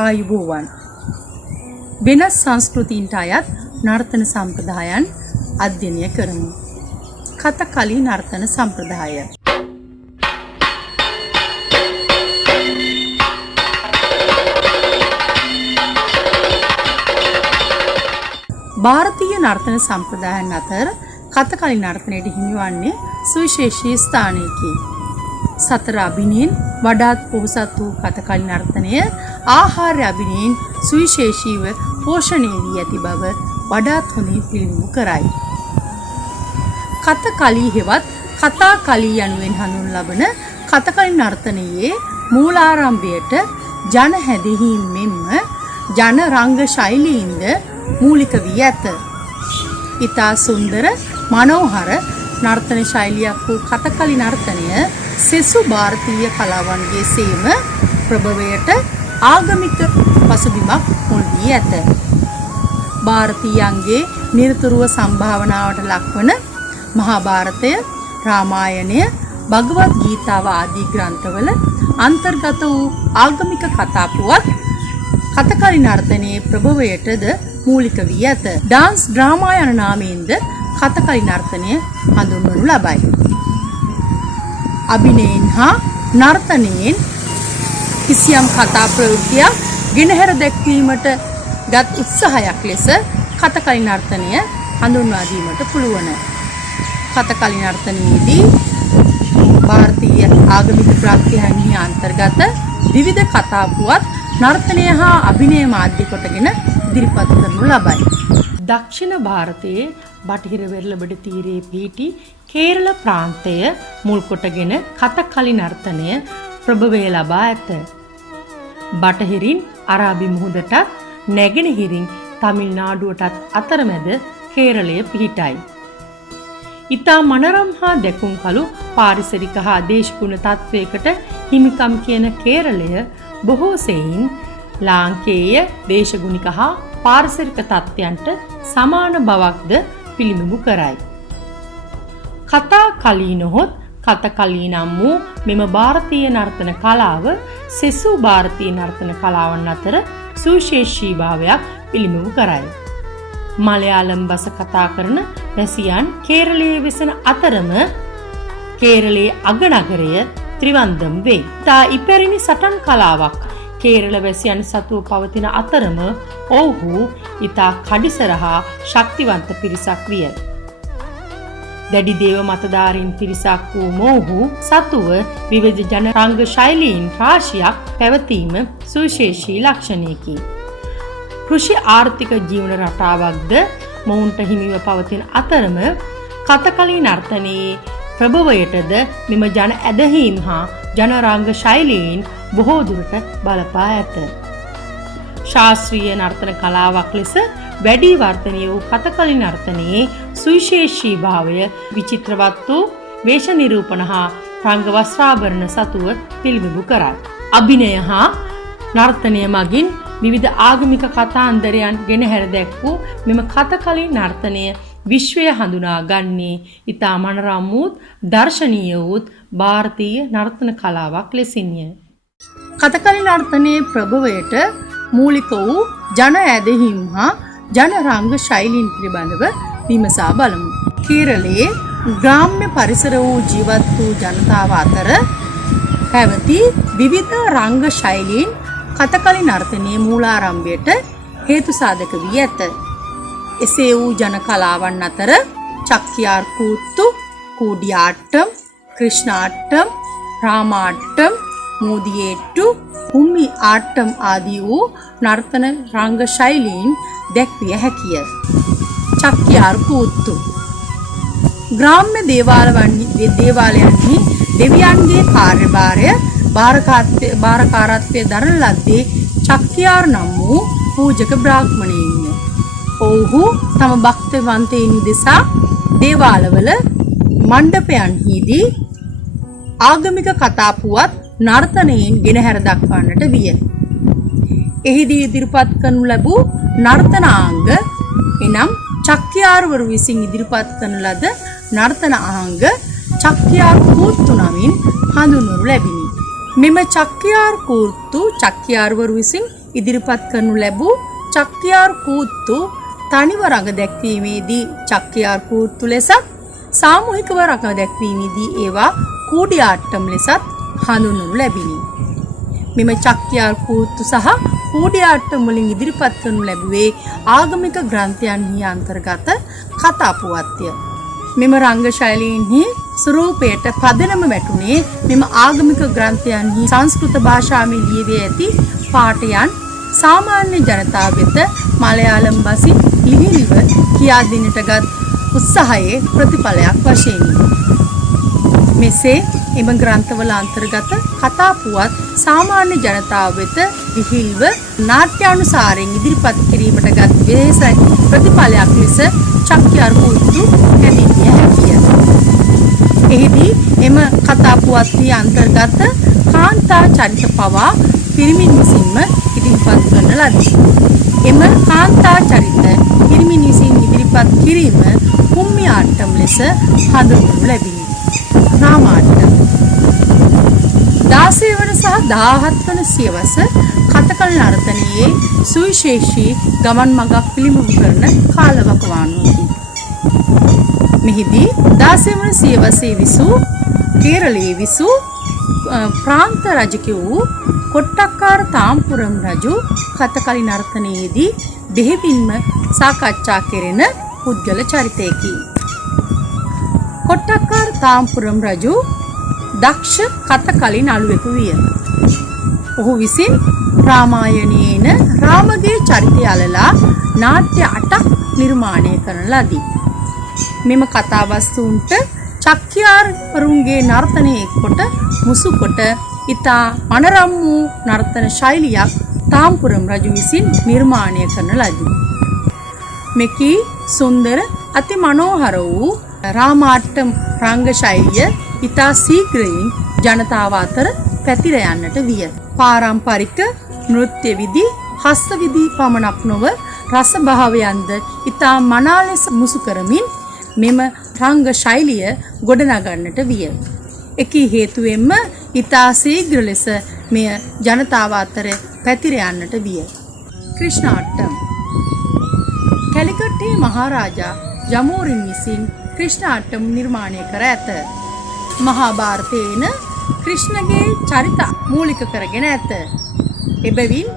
ආයුබෝවන් වෙනස් සංස්කෘතීන්ට අයත් නර්තන සම්ප්‍රදායන් අධ්‍යයනය කරමු. කතකලි නර්තන සම්ප්‍රදාය. ಭಾರತೀಯ නර්තන සම්ප්‍රදායන් අතර කතකලි නර්තනයට හිමිවන්නේ සුවිශේෂී ස්ථානයකි. සතර අභිනයෙන් වඩාත් පොහොසත් වූ කතකලි නර්තනය ආහාර අභිනයෙන් සුවිශේෂීව පෝෂණය වී ඇති බව වඩාත් හොඳින් පිළිබිඹු කරයි. කතකලි හෙවත් කතාකලි යනුවෙන් හඳුන්වන ලබන කතකලි නර්තනයේ මූලාරම්භයට ජන හැදෙහිම් මෙන්ම ජන රංග ශෛලීන්ද මූලික වී ඇත. ඉතා සුන්දර මනෝහර නර්තන ශෛලියක් වූ කතකලි නර්තනය සෙසු ಭಾರತೀಯ කලාවන්ගේ සේම ප්‍රභවයට ආගමික පසුබිමක් මුල් වී ඇත. ಭಾರತೀයන්ගේ නිරතුරුව සම්භාවනාවට ලක්වන මහාභාරතය, රාමායනය, භගවත් ගීතාව ආදී ග්‍රන්ථවල අන්තර්ගත වූ ආගමික කතා පුවත් කතකලි නර්තනයේ ප්‍රභවයටද මූලික වී ඇත. ඩාන්ස් ඩ්‍රාමා යන නාමයෙන්ද කතකලි නර්තනය හඳුන්වනු ලබයි. අභිනයෙන් හා නර්තනයෙන් කිසියම් කතා ප්‍රවෘත්තියක් ගෙනහැර දැක්වීමට ගත් උත්සාහයක් ලෙස කතකලි නර්තනය හඳුන්වා දීමට පුළුවන්. කතකලි නර්තනයේදී ಭಾರತೀಯ ආගමික ප්‍රත්‍යයන්හි අන්තර්ගත විවිධ කතා පුවත් නර්තනය හා අභිනය මාධ්‍ය කොටගෙන ඉදිරිපත් කරනු ලබයි. දක්ෂිණ ಭಾರತයේ බටහිර වෙරළබඩ තීරයේ පිහිටි කේරළ ප්‍රාන්තය මුල් කොටගෙන කතකලි නර්තනය ප්‍රභවය ලබා ඇත. බටහිරින් අරාබි මුහුදටත් නැගෙනහිරින් තමිල්නාඩුවටත් අතරමැද කේරළය පිහිටයි. ඉතා මනරම් හා දැකුම් කළු පාරිසරික හා දේශගුණ තත්වයකට හිමිකම් කියන කේරළය බොහෝ සෙයින් ලාංකේය දේශගුණික හා පාරිසරික තත්ත්වයන්ට සමාන බවක්ද පිළිබිඹු කරයි. කතාකලි නොහොත් කතකලි නම් වූ මෙම ಭಾರತೀಯ නර්තන කලාව සෙසු ಭಾರತೀಯ නර්තන කලාවන් අතර සුවිශේෂී භාවයක් පිළිබිඹු කරයි. මලයාලම් බස කතා කරන වැසියන් කේරළයේ වෙසෙන අතරම කේරළයේ අගනගරය ත්‍රිවන්දම් වේ. තා ඉපැරණි සටන් කලාවක් කේරළ වැසියන් සතුව පවතින අතරම ඔවුහු ඉතා කඩිසර හා ශක්තිවන්ත පිරිසක් විය. දැඩි දේව මතධාරීන් පිරිසක් වූ මොවුහු සතුව විවිධ ජන රංග ශෛලීන් රාශියක් පැවතීම සුවිශේෂී ලක්ෂණයකි. කෘෂි ආර්ථික ජීවන රටාවක්ද මොවුන්ට හිමිව පවතින අතරම කතකලි නර්තනයේ ප්‍රභවයටද මෙම ජන ඇදහීම් හා ජන රංග ශෛලීන් බොහෝ දුරට බලපා ඇත. ශාස්ත්‍රීය නර්තන කලාවක් ලෙස වැඩි වර්ධනය වූ කතකලි නර්තනයේ සුවිශේෂී භාවය විචිත්‍රවත් වූ වේශ නිරූපණ හා රංග වස්ත්‍රාභරණ සතුව පිළිබිඹු කරයි. අභිනය හා නර්තනය මගින් විවිධ ආගමික කතාන්දරයන් ගෙනහැර දැක්වූ මෙම කතකලි නර්තනය විශ්වය හඳුනා ගන්නේ ඉතා මනරම් වූත් දර්ශනීය වූත් ಭಾರತೀಯ නර්තන කලාවක් ලෙසින්ය. කතකලි නර්තනයේ ප්‍රභවයට මූලික වූ ජන ඇදහිම් හා ජන රංග ශෛලීන් පිළිබඳව විමසා බලමු. කේරළයේ ග්‍රාම්‍ය පරිසර වූ ජීවත් වූ ජනතාව අතර පැවති විවිධ රංග ශෛලීන් කතකලි නර්තනයේ මූලාරම්භයට හේතු සාධක වී ඇත. එසේ වූ ජන කලාවන් අතර චක්කියාර් කූත්තු, කූඩියාට්ටම්, ක්‍රිෂ්ණාට්ටම්, රාමාට්ටම්, මූදියේට්ටු, හුම්මි ආට්ටම් ආදී වූ නර්තන රංග ශෛලීන් දැක්විය හැකිය. චක්කියාර් කූත්තු ග්‍රාම්‍ය දේවාලයන්හි දෙවියන්ගේ කාර්යභාරය භාරකාරත්වය දරන ලද්දේ චක්කියාර් නම් වූ පූජක බ්‍රාහ්මණයින්ය. ඔවුහු තම භක්තවන්තයින් දෙසා දේවාලවල මණ්ඩපයන්හිදී ආගමික කතා පුවත් නර්තනයෙන් ගෙනහැර දක්වන්නට විය. එහිදී ඉදිරිපත් කරනු ලැබූ නර්තනාංග එනම් චක්කියාර්වරු විසින් ඉදිරිපත් කරන ලද නර්තන ආංග චක්කියාර් කූත්තු නමින් හඳුන්වනු ලැබිනි. මෙම චක්කියාර් කූර්තු චක්කියාර්වරු විසින් ඉදිරිපත් කරනු ලැබූ චක්‍යාර් කූත්තු තනිව රඟ දැක්වීමේදී චක්‍යාර් කූත්තු ලෙසත් සාමූහිකව රඟ දැක්වීමේදී ඒවා කූඩියාට්ටම් ලෙසත් හඳුන්වනු ලැබිනි. මෙම චක්‍යාර් කූත්තු සහ කූඩියාට්ටම් වලින් ඉදිරිපත් කරනු ලැබුවේ ආගමික ග්‍රන්ථයන්හි අන්තර්ගත කතා පුවත්ය. මෙම රංග ශෛලීන්හි ස්වරූපයට පදනම වැටුනේ මෙම ආගමික ග්‍රන්ථයන්හි සංස්කෘත භාෂාවෙන් ලියවී ඇති පාඨයන් සාමාන්‍ය ජනතාව වෙත මලයාලම් බසින් ලිහිල්ව කියා දෙන්නටගත් උත්සාහයේ ප්‍රතිඵලයක් වශයෙනි. මෙසේ එම ග්‍රන්ථවල අන්තර්ගත කතා පුවත් සාමාන්‍ය ජනතාව වෙත ලිහිල්ව නාට්‍යානුසාරයෙන් ඉදිරිපත් කිරීමටගත් වෙහෙස ප්‍රතිඵලයක් ලෙස චක්‍යාර් කූත්තු හැඳින්විය හැකිය. එහිදී එම කතා පුවත්හි අන්තර්ගත කාන්තා චරිත පවා පිරිමින් විසින්ම ඉදිරිපත් කරන ලදී. එම කාන්තා චරිත පිරිමින් විසින් ඉදිරිපත් කිරීම කුම්මියාට්ටම් ලෙස හඳුන්වනු ලැබිනි. රාමාට්ටම් 16 වන සහ 17 වන සියවස කතකල් නර්තනයේ සුවිශේෂී ගමන් මඟක් පිළිඹු කරන කාලවකවානුවකි. මෙහිදී 16 වන සියවසේ විසූ කේරළයේ විසූ ප්‍රාන්ත රජකෙ වූ කොට්ටක්කාර තාම්පුරම් රජු කතකලි නර්තනයේදී බෙහෙවින්ම සාකච්ඡා කෙරෙන පුද්ගල චරිතයකි. කොට්ටක්කාර තාම්පුරම් රජු දක්ෂ කතකලි නළුවෙකු විය. ඔහු විසින් රාමායනයේන රාමගේ චරිතය අලලා නාට්‍ය 8ක් නිර්මාණය කරන ලදී. මෙම කතාවස්තුන්ට චක්‍යාර්වරුන්ගේ නර්තනය එක්කොට මුසුකොට ඉතා මනරම් වූ නර්තන ශෛලියක් තාම්පුරම් රජු විසින් නිර්මාණය කරන ලදී. මෙකී සුන්දර අති මනෝහර වූ රාමාට්ටම් රංග ශෛලිය ඉතා ශීඝ්‍රයෙන් ජනතාව අතර පැතිර යන්නට විය. පාරම්පරික නෘත්‍ය විධි හස්ත විධි පමණක් නොව රස භාවයන්ද ඉතා මනා ලෙස මුසු කරමින් මෙම රංග ශෛලිය ගොඩනගන්නට විය. එකී හේතුවෙන්ම ඉතා ශීඝ්‍ර ලෙස මෙය ජනතාව අතර පැතිර යන්නට විය. ක්‍රිෂ්ණාට්ටම් කැලිකට්ටේ මහරජා ජමෝරින් විසින් ක්‍රිෂ්ණාට්ටම් නිර්මාණය කර ඇත. මහාභාරතයේන ක්‍රිෂ්ණගේ චරිත මූලික කරගෙන ඇත. එබැවින්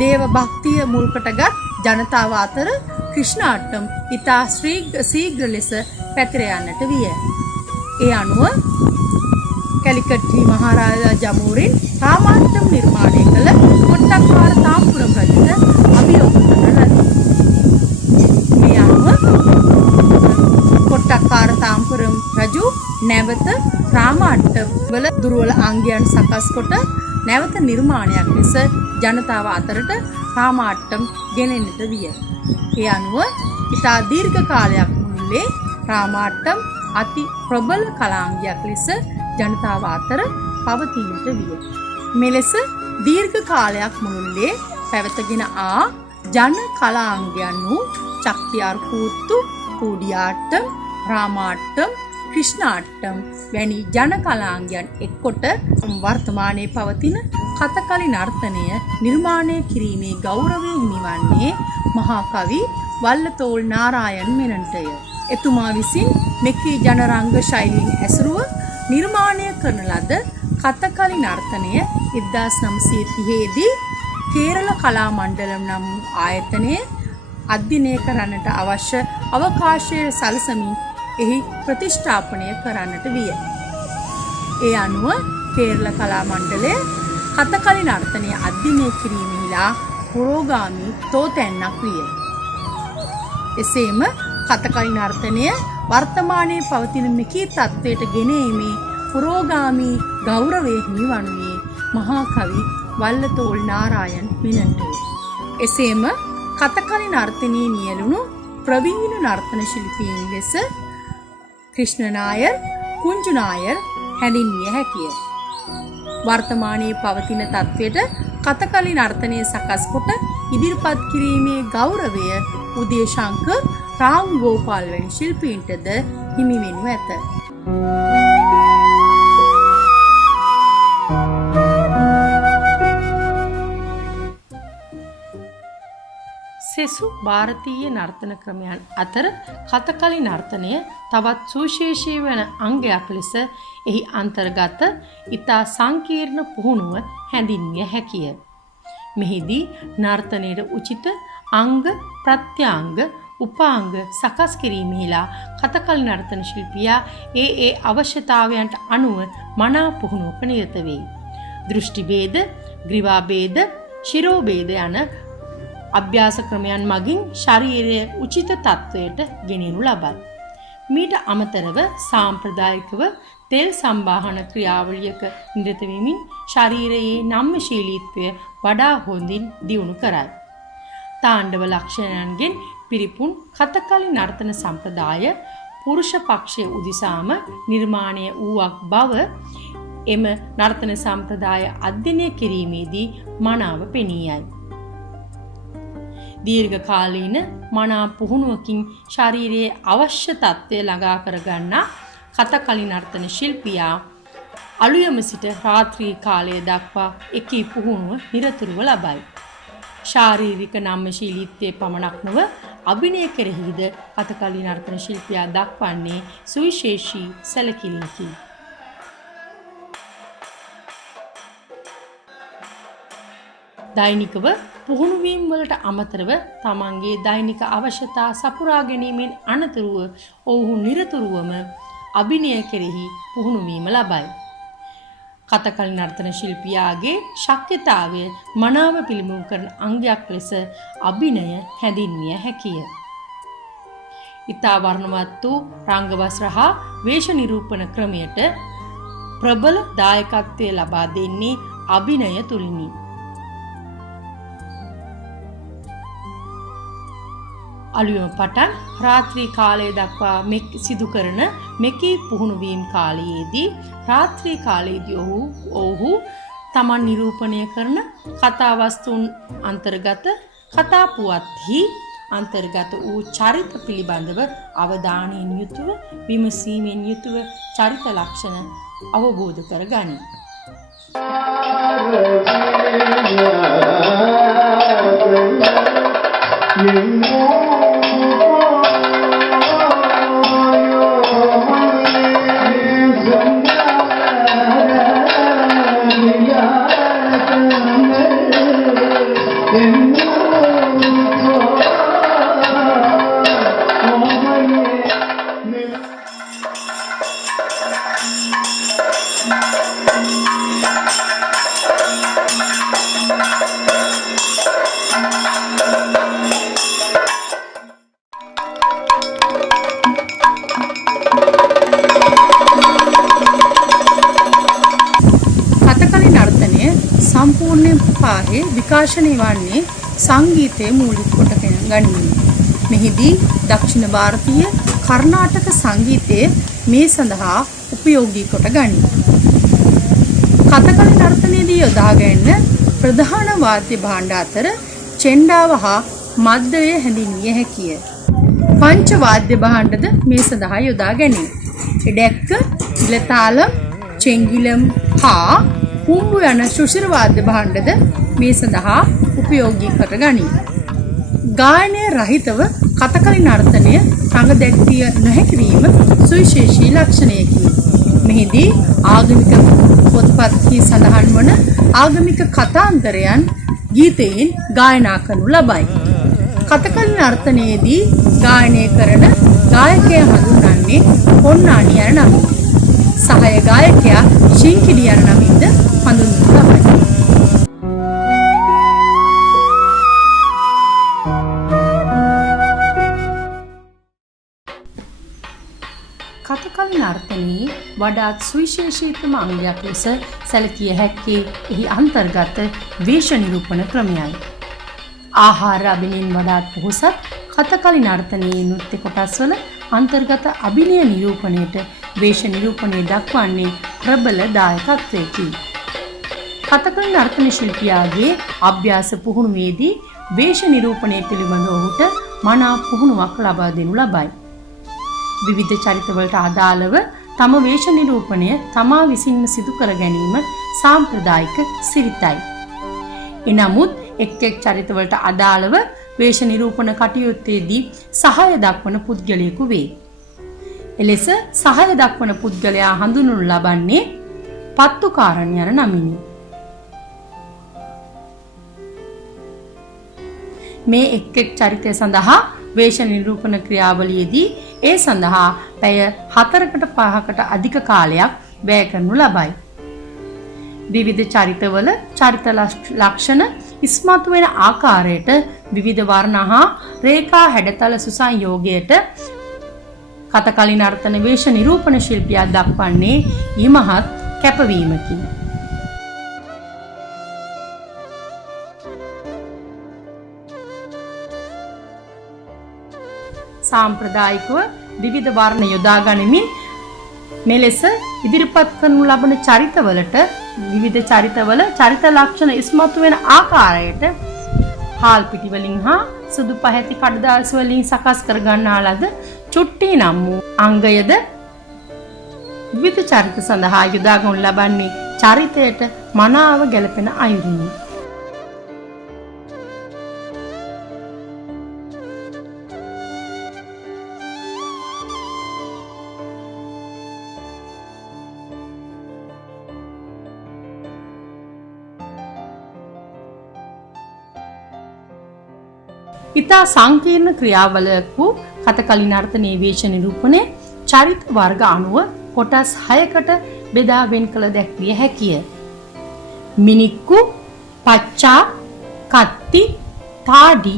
දේව භක්තිය මුල් කොටගත් ජනතාව අතර ක්‍රිෂ්ණාට්ටම් ඉතා ශීඝ්‍ර ලෙස පැතිර යන්නට විය. ඒ අනුව කැලිකට්ටි මහරජා ජමෝරින් රාමාට්ටම් නිර්මාණය කළ කොට්ටක්කාර තාම්පුරම් රජුට අභියෝග කරන ලදී. මේ අනුව කොට්ටක්කාර තාම්පුරම් රජු නැවත රාමාට්ටම් වල දුර්වල අංගයන් සකස් කොට නැවත නිර්මාණයක් ලෙස ජනතාව අතරට රාමාට්ටම් ගෙනෙන්නට විය. ඒ අනුව ඉතා දීර්ඝ කාලයක් මුළුල්ලේ රාමාට්ටම් අති ප්‍රබල කලාංගයක් ලෙස ජනතාව අතර පවතින්නට විය. මෙලෙස දීර්ඝ කාලයක් මුළුල්ලේ පැවතගෙන ආ ජන කලාංගයන් වූ චක්‍යාර් කූත්තු, කූඩියාට්ටම්, රාමාට්ටම්, ක්‍රිෂ්ණාට්ටම් වැනි ජන කලාංගයන් එක්කොට වර්තමානයේ පවතින කතකලි නර්තනය නිර්මාණය කිරීමේ ගෞරවය හිමිවන්නේ මහා කවි වල්ලතෝල් නාරායන් මෙනන්ටය. එතුමා විසින් මෙකී ජනරංග ශෛලීන් ඇසුරුව නිර්මාණය කරන ලද කතකලි නර්තනය 1930 දී කේරළ කලා මණ්ඩලම් නම් වූ ආයතනය අධ්‍යයනය කරන්නට අවශ්‍ය අවකාශය සලසමින් එහි ප්‍රතිෂ්ඨාපනය කරන්නට විය. ඒ අනුව කේරළ කලා මණ්ඩලය කතකලි නර්තනය අධ්‍යයනය කිරීමෙහිලා පුරෝගාමී තෝතැන්නක් විය. එසේම කතකලි නර්තනය වර්තමානයේ පවතින මෙකී තත්ත්වයට ගෙනීමේ පුරෝගාමී ගෞරවය හිමිවනුයේ මහා කවි වල්ලතෝල් නාරායන් මෙනන්ටය. එසේම කතකලි නර්තනයේ නියැලුණු ප්‍රවීණ නර්තන ශිල්පීන් ලෙස ක්‍රිෂ්ණ නායර්, කුංජු නායර් හැඳින්විය හැකිය. වර්තමානයේ පවතින තත්ත්වයට කතකලි නර්තනය සකස් කොට ඉදිරිපත් කිරීමේ ගෞරවය උදේශංකර්, රාම් ගෝපාල් වැනි ශිල්පීන්ටද හිමි වෙනු ඇත. සෙසු ಭಾರತೀಯ නර්තන ක්‍රමයන් අතර කතකලි නර්තනය තවත් සුවිශේෂී වන අංගයක් ලෙස එහි අන්තර්ගත ඊතා සංකීර්ණ පුහුණුව හැඳින්විය හැකිය. මෙහිදී නර්තනයේ උචිත අංග ප්‍රත්‍යංග උපාංග සකස් කිරීමෙහිලා කතකලි නර්තන ශිල්පියා ඒ අවශ්‍යතාවයන්ට අනුව මනා පුහුණුවක නිරත වෙයි. දෘෂ්ටි ભેද, ග්‍රීවා ભેද, ශිරෝ ભેද යන අභ්‍යාස ක්‍රමයන් මගින් ශරීරයේ උචිත තත්වයට ගෙනෙනු ලබයි. මීට අමතරව සාම්ප්‍රදායිකව තෙල් සම්බාහන ක්‍රියාවලියක නිරත වෙමින් ශරීරයේ නම්‍යශීලීත්වය වඩා හොඳින් දියුණු කරයි. තාණ්ඩව ලක්ෂණයන්ගෙන් පිරිපුන් කතකලි නර්තන සම්ප්‍රදාය පුරුෂ පක්ෂයේ උදිසාම නිර්මාණය වූවක් බව එම නර්තන සම්ප්‍රදාය අධ්‍යයනය කිරීමේදී මනාව පෙනී යයි. දීර්ඝ කාලීන මනා පුහුණුවකින් ශරීරයේ අවශ්‍ය තත්ත්වය ළඟා කර ගන්නා කතකලි නර්තන ශිල්පියා අලුයම සිට රාත්‍රී කාලය දක්වා එකී පුහුණුව නිරතුරුව ලබයි. ශාරීරික නම්‍යශීලීත්වයේ පමණක් නොව අභිනය කෙරෙහිද කතකලි නර්තන ශිල්පියා දක්වන්නේ සුවිශේෂී සැලකිල්ලකි. දෛනිකව පුහුණු වීම වලට අමතරව තමන්ගේ දෛනික අවශ්‍යතා සපුරා ගැනීමෙන් අනතුරුව ඔවුහු නිරතුරුවම අභිනය කෙරෙහි පුහුණු වීම ලබයි. කතකලි නර්තන ශිල්පියාගේ ශක්්‍යතාවය මනාව පිළිබිඹු කරන අංගයක් ලෙස අභිනය හැඳින්විය හැකිය. ඊතා වර්ණවත් වූ රංගවස්ත්‍ර හා වේශ නිරූපණ ක්‍රමයට ප්‍රබල දායකත්වය ලබා දෙන්නේ අභිනය තුලිනි. අලුයම පටන් රාත්‍රී කාලය දක්වා සිදු කරන මෙකී පුහුණුවීම් කාලයේදී රාත්‍රී කාලයේදී ඔවුහු තමන් නිරූපණය කරන කතාවස්තුන් අන්තර්ගත කතා පුවත්හි අන්තර්ගත වූ චරිත පිළිබඳව අවධානයෙන් යුතුව විමසීමෙන් යුතුව චරිත ලක්ෂණ අවබෝධ කර ගනී. සම්පූර්ණ පාහේ විකාශනය වන්නේ සංගීතයේ මූලික කොට ගැනීම. මෙහිදී දක්ෂිණ ಭಾರತೀಯ කර්ණාටක සංගීතයේ මේ සඳහා උපයෝගී කොට ගනී. කතකලි නර්තනයේදී යොදා ගැනෙන ප්‍රධාන වාද්‍ය භාණ්ඩ අතර චෙන්ඩාව හා මද්දය හැඳින්විය හැකිය. පංච වාද්‍ය භාණ්ඩද මේ සඳහා යොදා ගැනේ. එඩැක්ක, ඉලතාලම්, චෙංගිලම් හා කුම්බු යන ශුෂිර වාද්‍ය භාණ්ඩද මේ සඳහා උපයෝගී කර ගනී. ගායනය රහිතව කතකලි නර්තනය රඟ දැක්විය නොහැකි වීම සුවිශේෂී ලක්ෂණයකි. මෙහිදී ආගමික පොත්පත්හි සඳහන් වන ආගමික කතාන්තරයන් ගීතයෙන් ගායනා කරනු ලබයි. කතකලි නර්තනයේදී ගායනය කරන ගායකයා හඳුන්වන්නේ පොන්නානි යන නමින්. සහාය ගායකයා ශිංකිඩි යන නමින්ද හඳුන්වනු ලබයි. කතකලි නර්තනයේ වඩාත් සුවිශේෂීතම අංගයක් ලෙස සැලකිය හැක්කේ එහි අන්තර්ගත වේශ නිරූපණ ක්‍රමයයි. ආහාර අභිනයෙන් වඩාත් පොහොසත් කතකලි නර්තනයේ නෘත්‍ය කොටස්වල අන්තර්ගත අභිනය නිරූපණයට වේශ නිරූපණය දක්වන්නේ ප්‍රබල දායකත්වයකි. කතකලි නර්තන ශිල්පියාගේ අභ්‍යාස පුහුණුවේදී වේශ නිරූපණය පිළිබඳව ඔහුට මනා පුහුණුවක් ලබා දෙනු ලබයි. විවිධ චරිතවලට අදාළව තම වේශ නිරූපණය තමා විසින්ම සිදු කර ගැනීම සාම්ප්‍රදායික සිරිතයි. එනමුත් එක් එක් චරිතවලට අදාළව වේශ නිරූපණ කටයුත්තේදී සහාය දක්වන පුද්ගලයෙකු වේ. එලෙස සහාය දක්වන පුද්ගලයා හඳුන්වනු ලබන්නේ පත්තුකාරන් යන නමිනි. මේ එක් එක් චරිතය සඳහා වේශ නිරූපණ ක්‍රියාවලියේදී ඒ සඳහා පැය 4කට 5කට අධික කාලයක් වැය කරනු ලබයි. විවිධ චරිතවල චරිත ලක්ෂණ ඉස්මතු වෙන ආකාරයට විවිධ වර්ණ හා රේඛා හැඩතල සුසංයෝගයට කතකලි නර්තන වේශ නිරූපණ ශිල්පියා දක්වන්නේ ඊමහත් කැපවීමකි. සාම්ප්‍රදායිකව විවිධ වර්ණ යොදා ගනිමින් මෙලෙස ඉදිරිපත් කරනු ලබන චරිතවලට විවිධ චරිතවල චරිත ලක්ෂණ ඉස්මතු වෙන ආකාරයට හාල් පිටි වලින් හා සුදු පහති කඩදාසි වලින් සකස් කර ගන්නා ලද චුට්ටි නම් වූ අංගයද විවිධ චරිත සඳහා යොදා ගනු ලබන්නේ චරිතයට මනාව ගැලපෙන අයුරිනි. ඉතා සංකීර්ණ ක්‍රියාවලයක් වූ කතකලි නර්තනයේ වේශ නිරූපණය චරිත වර්ග අනුව කොටස් 6කට බෙදා වෙන් කළ දැක්විය හැකිය. මිනික්කු, පච්චා, කත්ති, තාඩි,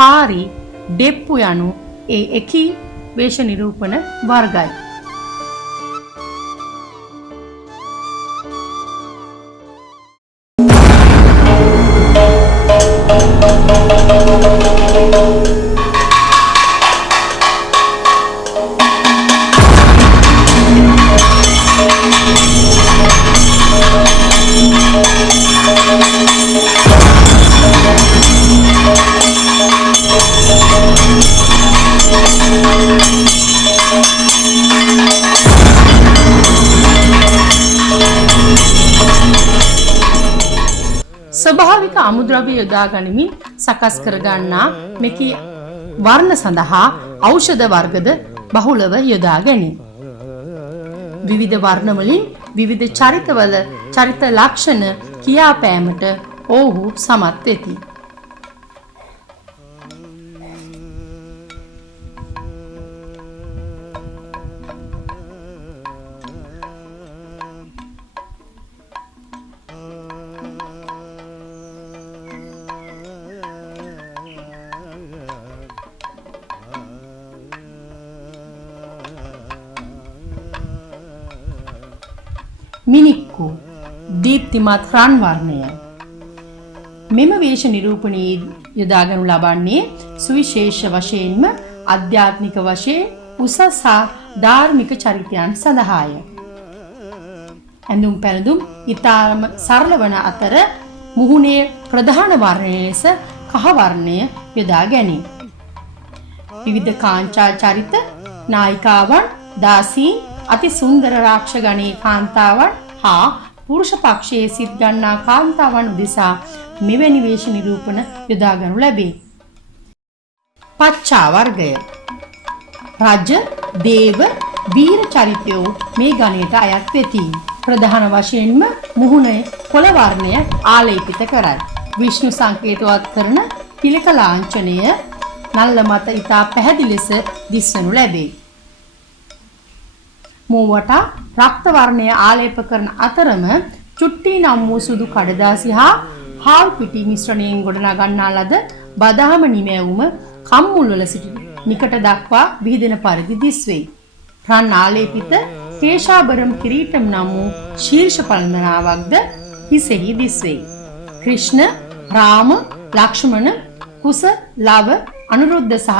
කාරි, ඩෙප්පු යනු ඒ එකී වේශ නිරූපණ වර්ගයි. ස්වභාවික අමුද්‍රව්‍ය යොදා ගනිමින් සකස් කර ගන්නා මෙකී වර්ණ සඳහා ඖෂධ වර්ගද බහුලව යොදා ගැනේ. විවිධ වර්ණ වලින් විවිධ චරිතවල චරිත ලක්ෂණ කියාපෑමට ඔවුහු සමත් වෙති. මිනික්කු දීප්තිමත් රන් වර්ණය. මෙම වේශ නිරූපණයේ යොදා ගනු ලබන්නේ සුවිශේෂ වශයෙන්ම ආධ්‍යාත්මික වශයෙන් උසස් හා ධාර්මික චරිතයන් සඳහාය. ඇඳුම් පැළඳුම් ඉතාම සරල වන අතර මුහුණේ ප්‍රධාන වර්ණය ලෙස කහ වර්ණය යොදා ගැනේ. විවිධ කාංචා චරිත, නායිකාවන්, දාසීන්, අති සුන්දර රාක්ෂ ගණයේ කාන්තාවන් හා පුරුෂ පක්ෂයේ සිත් ගන්නා කාන්තාවන් උදෙසා මෙවැනි වේශ නිරූපණ යොදා ගනු ලැබේ. පච්චා වර්ගය. රජ, දේව, වීර චරිතයෝ මේ ගණයට අයත් වෙති. ප්‍රධාන වශයෙන්ම මුහුණේ කොළ වර්ණය ආලේපිත කරයි. විෂ්ණු සංකේතවත් කරන තිලක ලාංඡනය නල්ල මත ඉතා පැහැදිලි ලෙස දිස්වනු ලැබේ. මූවට රක්ත වර්ණය ආලේප කරන අතරම චුට්ටි නම් වූ සුදු කඩදාසි හා හාල් පිටි මිශ්‍රණයෙන් ගොඩනගන්නා ලද බදාම නිමැවුම කම්මුල් වල සිට නිකට දක්වා විහිදෙන පරිදි දිස්වේ. රන් ආලේපිත කේශාභරම් කිරීටම් නම් වූ ශීර්ෂ පළඳනාවක්ද හිසෙහි දිස්වේ. කෘෂ්ණ, රාම, ලක්ෂ්මණ, කුස, ලව, අනුරුද්ධ සහ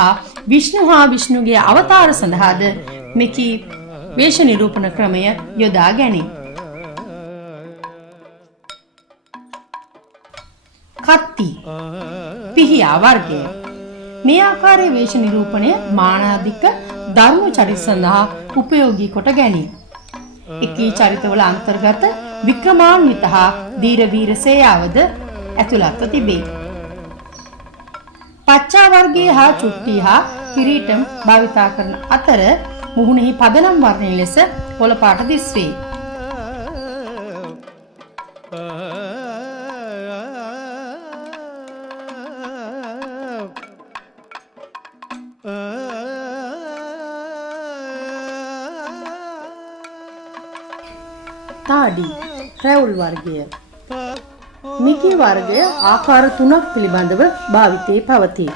විෂ්ණු හා විෂ්ණුගේ අවතාර සඳහාද මෙකී වේශ නිරූපණ ක්‍රමය යොදා ගැනේ. කත්ති පිහියා වර්ගය. මේ ආකාරයේ වේශ නිරූපණය මානාධික ධර්ම චරිත සඳහා උපයෝගී කොට ගැනේ. එකී චරිතවල අන්තර්ගත වික්‍රමාන්විත හා ධීර වීර සේයාවද ඇතුළත්ව තිබේ. පච්චා වර්ගයේ හා චුට්ටි හා කිරීටම් භාවිතා කරන අතර මුහුණෙහි පදනම් වර්ණය ලෙස පොළ පාට දිස්වේ. තාඩි රැවුල් වර්ගය. මිකි වර්ගය ආකාර 3ක් පිළිබඳව භාවිතයේ පවතී.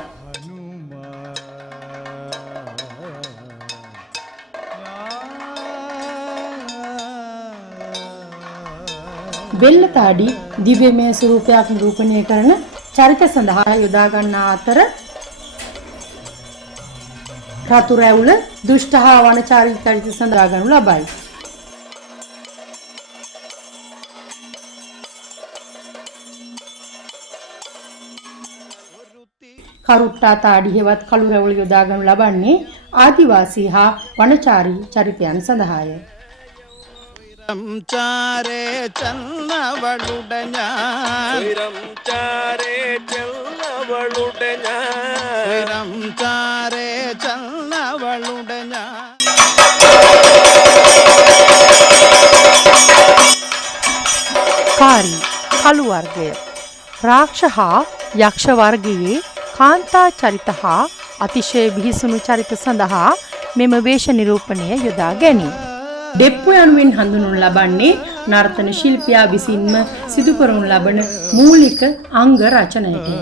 වෙල්ල තාඩි දිව්‍යමය ස්වරූපයක් නිරූපණය කරන චරිත සඳහා යොදා ගන්නා අතර රතු රැවුල දුෂ්ට හා වනචාරී චරිත සඳහා ගනු ලබයි. කරුට්ටා තාඩි හෙවත් කළු රැවුල යොදා ගනු ලබන්නේ ආදිවාසී හා වනචාරී චරිතයන් සඳහාය. चारे चलवलुडञा चारे चलवलुडञा चारे चलवलुडञा කාරි කළු වර්ගය. රාක්ෂ හා යක්ෂ වර්ගයේ කාන්තා චරිත හා අතිශය බිහිසුණු චරිත සඳහා මෙම වේශ නිරූපණය යොදා ගැනී. දෙප්පු යනුවෙන් හඳුන්වනු ලබන්නේ නර්තන ශිල්පියා විසින්ම සිදු කරනු ලබන මූලික අංග රචනයකි.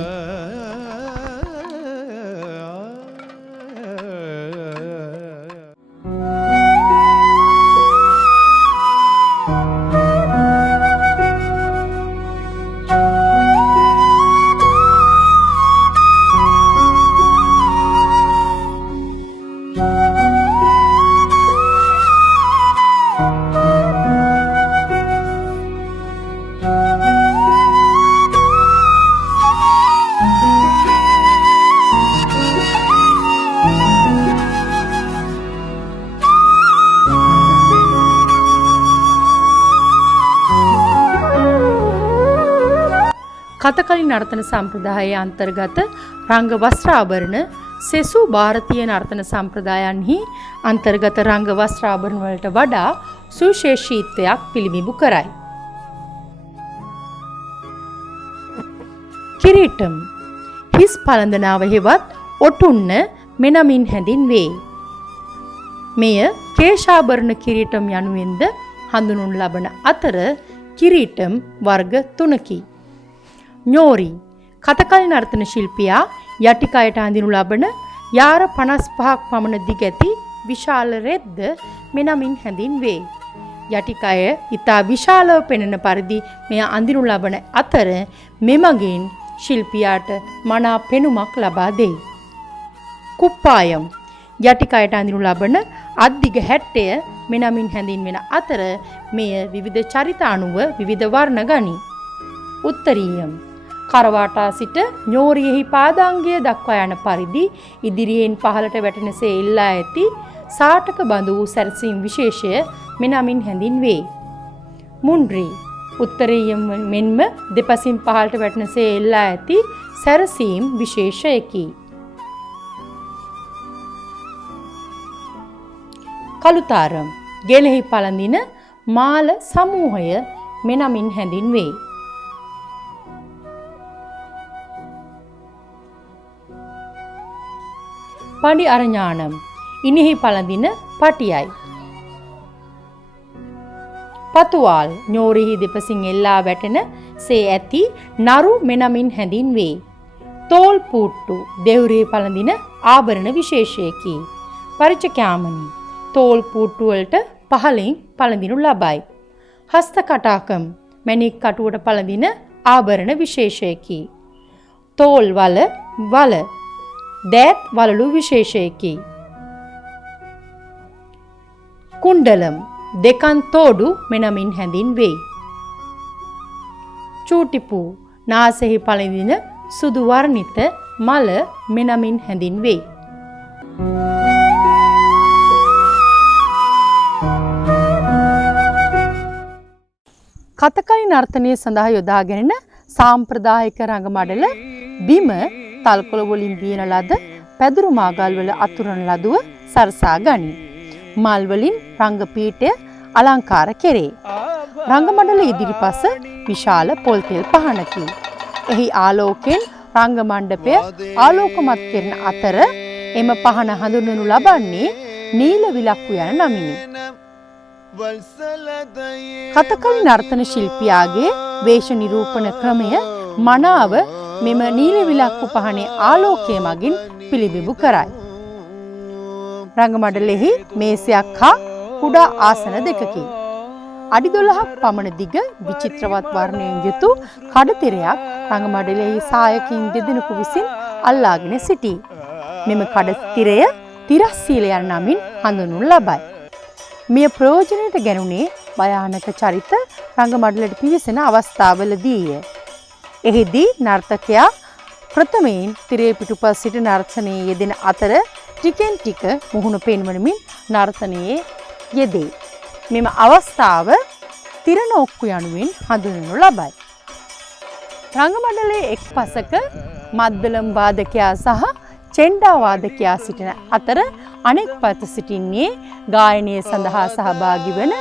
කතකලි නර්තන සම්ප්‍රදායේ අන්තර්ගත රංග වස්ත්‍රාභරණ සෙසු ಭಾರತೀಯ නර්තන සම්ප්‍රදායන්හි අන්තර්ගත රංග වස්ත්‍රාභරණ වලට වඩා සුවිශේෂීත්වයක් පිළිබිඹු කරයි. කිරීටම් හිස් පළඳනාව හෙවත් ඔටුන්න මෙනමින් හැඳින්වේ. මෙය කේශාභරණ කිරීටම් යනුවෙන්ද හඳුන්වනු ලබන අතර කිරීටම් වර්ග 3කි. ඤෝරි කතකලි නර්තන ශිල්පියා යටිකයට අඳිනු ලබන යාර 55ක් පමණ දිග ඇති විශාල රෙද්ද මෙනමින් හැඳින්වේ. යටිකය ඉතා විශාලව පෙනෙන පරිදි මෙය අඳිනු ලබන අතර මෙමගින් ශිල්පියාට මනා පෙනුමක් ලබා දෙයි. කුප්පායම් යටිකයට අඳිනු ලබන අත්දිග හැට්ටය මෙනමින් හැඳින්වෙන අතර මෙය විවිධ චරිත අනුව විවිධ වර්ණ ගනී. උත්තරීයම් කරවාටා සිට ඤෝරියෙහි පාදාංගය දක්වා යන පරිදි ඉදිරියෙන් පහළට වැටෙනසේ එල්ලා ඇති සාටක බඳු වූ සැරසීම් විශේෂය මෙනමින් හැඳින්වේ. මුන්ඩ්‍රී උත්තරීයම් මෙන්ම දෙපසින් පහළට වැටෙනසේ එල්ලා ඇති සැරසීම් විශේෂයකි. කළුතාරම් ගෙලෙහි පළඳින මාල සමූහය මෙනමින් හැඳින්වේ. පඩි අරඥානම් ඉනෙහි පළඳින පටියයි. පතුවාල් ඤෝරිහි දෙපසින් එල්ලා වැටෙන සේ ඇති නරු මෙනමින් හැඳින්වේ. තෝල් පුට්ටු දෙවුරේ පළඳින ආභරණ විශේෂයකි. පරිචකයාමනි තෝල් පුට්ටු වලට පහළින් පළඳිනු ලබයි. හස්ත කටාකම් මණික් කටුවට පළඳින ආභරණ විශේෂයකි. තෝල් වල දෑත් වලලු විශේෂයකි. කුණ්ඩලම් දෙකන් තෝඩු මෙනමින් හැඳින්වේ. චූටිපු නාසෙහි පළඳින සුදු වර්ණිත මල මෙනමින් හැඳින්වේ. කතකලි නර්තනය සඳහා යොදා ගැනෙන සාම්ප්‍රදායික රංග මඩල බිම තල්කොළ වලින් බියන ලද පැදුරු මාගල් වල අතුරන ලදුව සරසා ගනී. මල් වලින් රංග පීඨය අලංකාර කෙරේ. රංගමණ්ඩල ඉදිරිපස විශාල පොල් තෙල් පහනකි. එහි ආලෝකයෙන් රංග මණ්ඩපය ආලෝකමත් කරන අතර එම පහන හඳුන්වනු ලබන්නේ නීල විලක්කු යන නමිනි. කතකලි නර්තන ශිල්පියාගේ වේශ නිරූපණ ක්‍රමය මනාව මෙම නීල විලක්කු පහනේ ආලෝකය මගින් පිළිබිඹු කරයි. රංගමණ්ඩලෙහි මේසයක් හා කුඩා ආසන දෙකකි. අඩි 12ක් පමණ දිග විචිත්‍රවත් වර්ණයෙන් යුතු කඩතිරයක් රංගමණ්ඩලෙහි සායකින් දෙදෙනෙකු විසින් අල්ලාගෙන සිටී. මෙම කඩතිරය තිරස්සීල යන නමින් හඳුන්වනු ලබයි. මෙය ප්‍රයෝජනයට ගැනුනේ භයානක චරිත රංගමණ්ඩලයට පිවිසෙන අවස්ථාවලදීය. එහිදී නර්තකයා ප්‍රථමයෙන් තිරේ පිටුපස සිට නර්තනයේ යෙදෙන අතර ටිකෙන් ටික මුහුණ පෙන්වමින් නර්තනයේ යෙදේ. මෙම අවස්ථාව තිරනෝක්කු යනුවෙන් හඳුන්වනු ලබයි. රංගමණ්ඩලයේ එක් පසක මද්දලම් වාදකයා සහ චෙන්ඩා වාදකයා සිටින අතර අනෙක් පත සිටින්නේ ගායනය සඳහා සහභාගී වන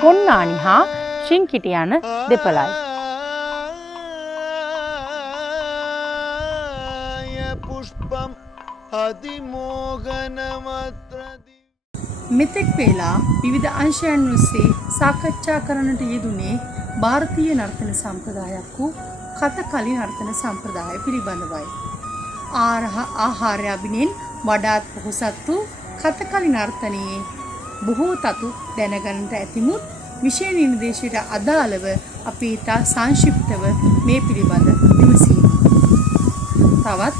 පොන්නානි හා ශින්කිට යන දෙපළයි. පුෂ්පම් අධිමෝගනමත්‍රදී මෙතෙක් වේලා විවිධ අංශයන් ඔස්සේ සාකච්ඡා කරන්නට යෙදුනේ ಭಾರತೀಯ නර්තන සම්ප්‍රදායක් වූ කතකලි නර්තන සම්ප්‍රදාය පිළිබඳවයි. ආහාරය අභිනෙන් වඩාත් පොහොසත් වූ කතකලි නර්තනයේ බොහෝ තතු දැනගන්නට ඇතිමුත් විෂය නිර්දේශයට අදාළව අපි ඉතා සංක්ෂිප්තව මේ පිළිබඳ විමසීමු. තවත්